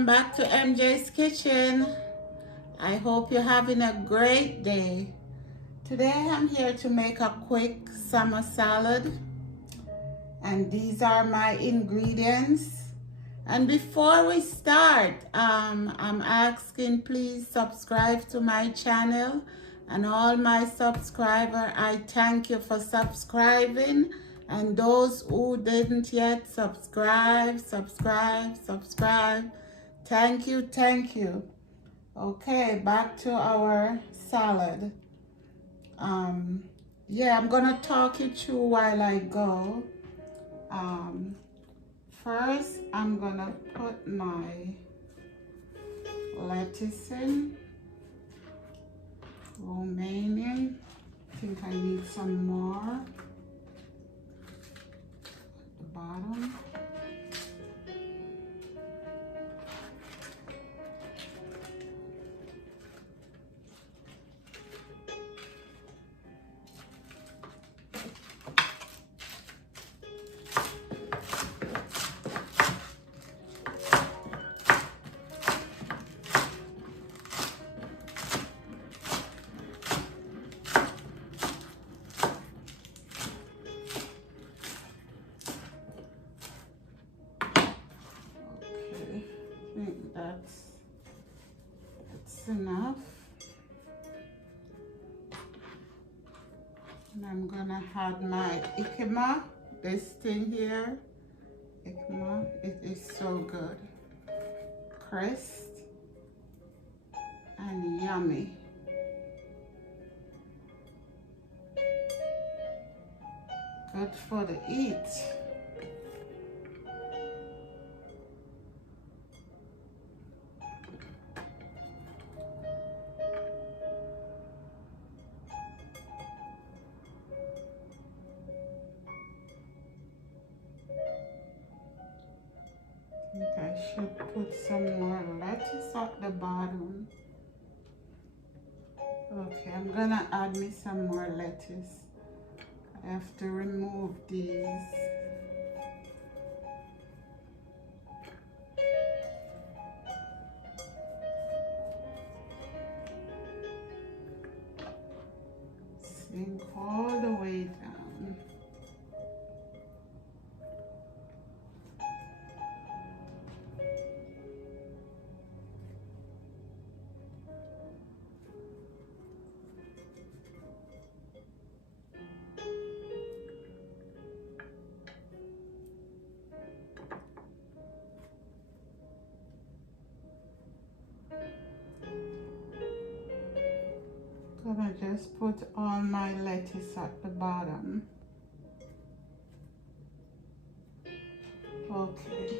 welcome back to MJ's Kitchen. I hope you're having a great day. Today I'm here to make a quick summer salad, and these are my ingredients. And before we start, I'm asking please subscribe to my channel, and all my subscribers, I thank you for subscribing. And those who didn't yet, subscribe. Thank you. Okay, back to our salad. Yeah, I'm gonna talk you through while I go. First, I'm gonna put my lettuce in, romaine. I think I need some more at the bottom. That's enough. And I'm gonna add my jicama, this thing here. Jicama, it is so good. Crisp and yummy. Good for the eat. I think I should put some more lettuce at the bottom. Okay, I'm gonna add me some more lettuce. I have to remove these. Sink all the way down. Gonna just put all my lettuce at the bottom. Okay.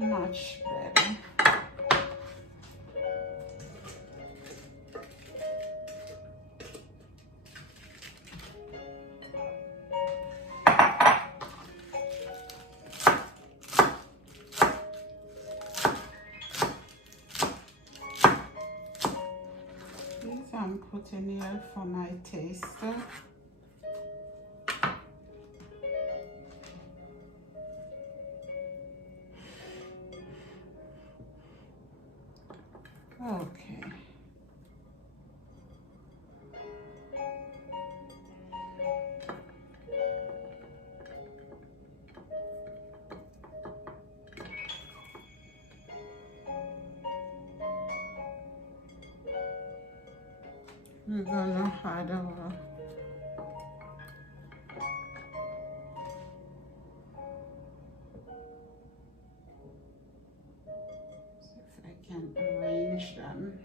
Much better. These I'm putting here for my taster. Okay. We're gonna add our see if I can arrange them.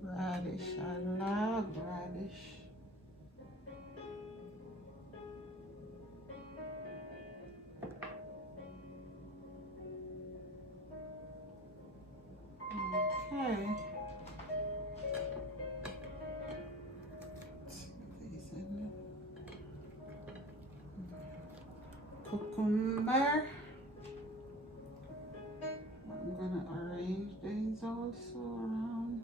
Radish, I love radish. Okay. These in. Cucumber. I'm gonna arrange these also around.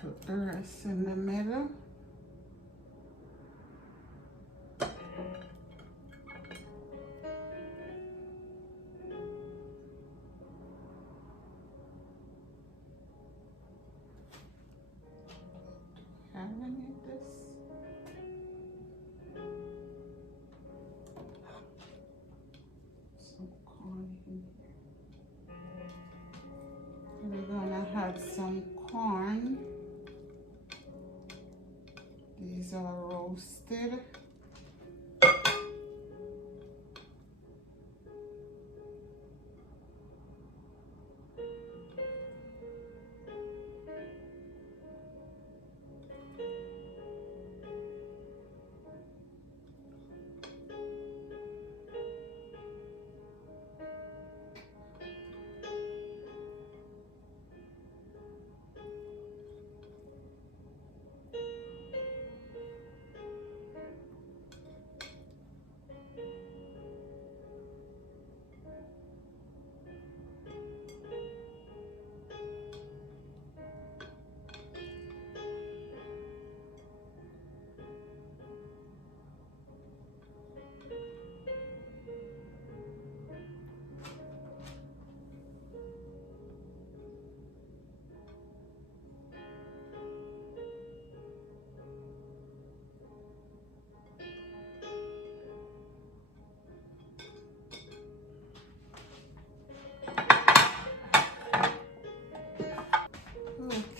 Put the rest in the middle. I need this. Some corn in here. We're gonna add some corn. These are roasted.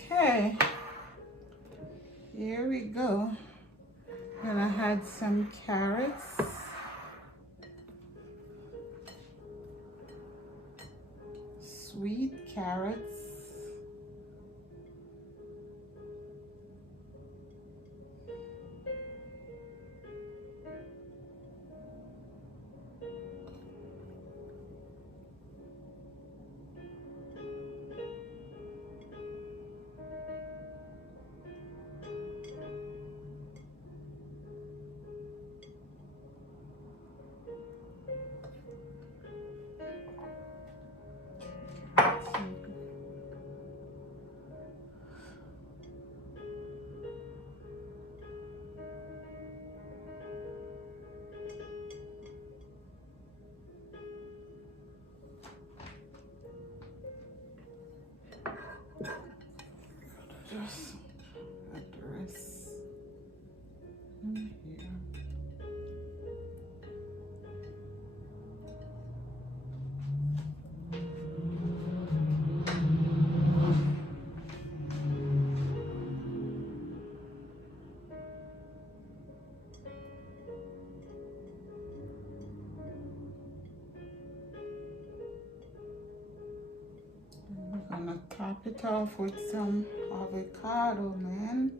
Okay, here we go. Gonna add some carrots. Sweet carrots. I'm gonna top it off with some avocado, man.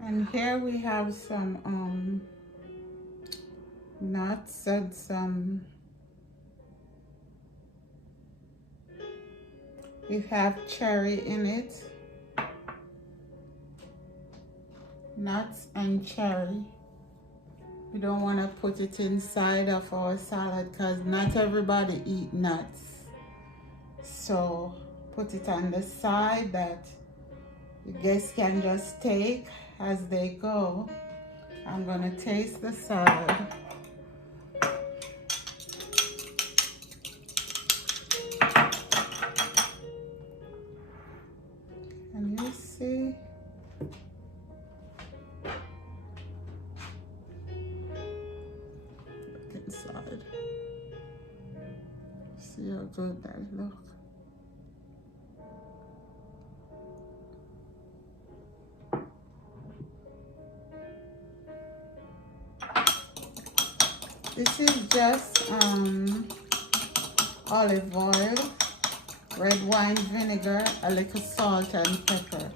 And here we have some nuts and some, we have cherry in it. Nuts and cherry. We don't want to put it inside of our salad because not everybody eat nuts. So put it on the side that the guests can just take as they go. I'm gonna taste the salad. Can you see? Look inside. See how good that looks. This is just olive oil, red wine vinegar, a little salt and pepper.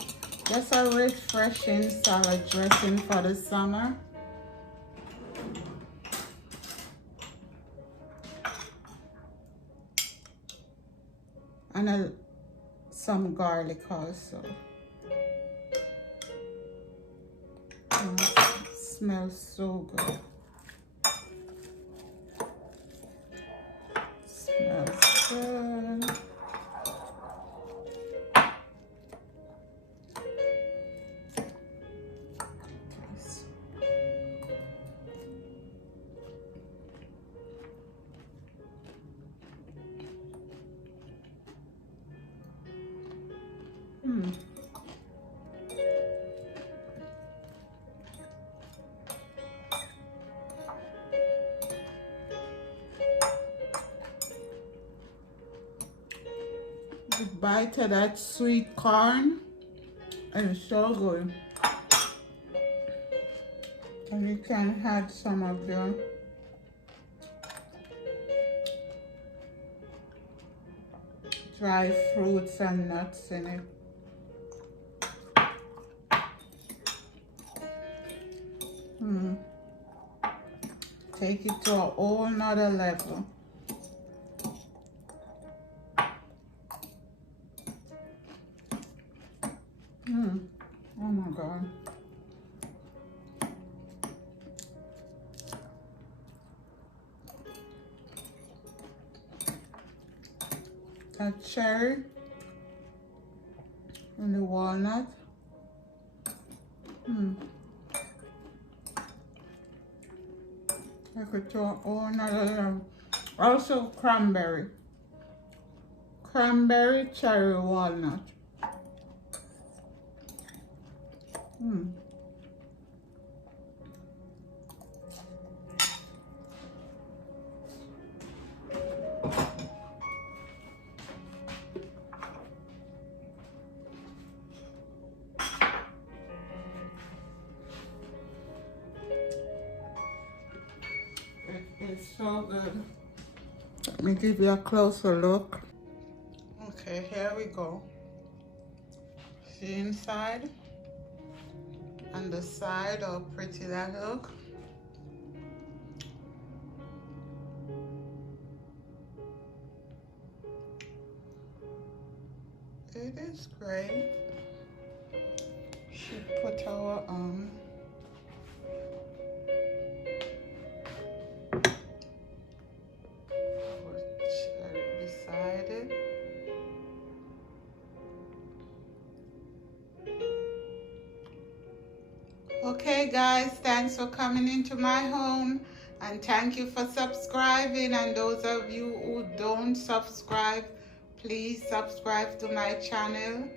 Just a refreshing salad dressing for the summer. And some garlic also. It smells so good. Smells good. The bite of that sweet corn is so good. And you can add some of the dry fruits and nuts in it. Take it to a whole nother level. Oh my God. That cherry and the walnut. I could throw another level. Also cranberry. Cranberry, cherry, walnut. It's so good. Let me give you a closer look. Okay, here we go. See inside? And the side, how pretty that look. It is great. Should put our cherry beside it. Okay guys, thanks for coming into my home, and thank you for subscribing. And those of you who don't subscribe, please subscribe to my channel.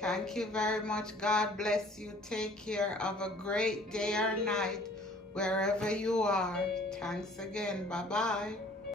Thank you very much. God bless you. Take care. Have a great day or night wherever you are. Thanks again. Bye-bye.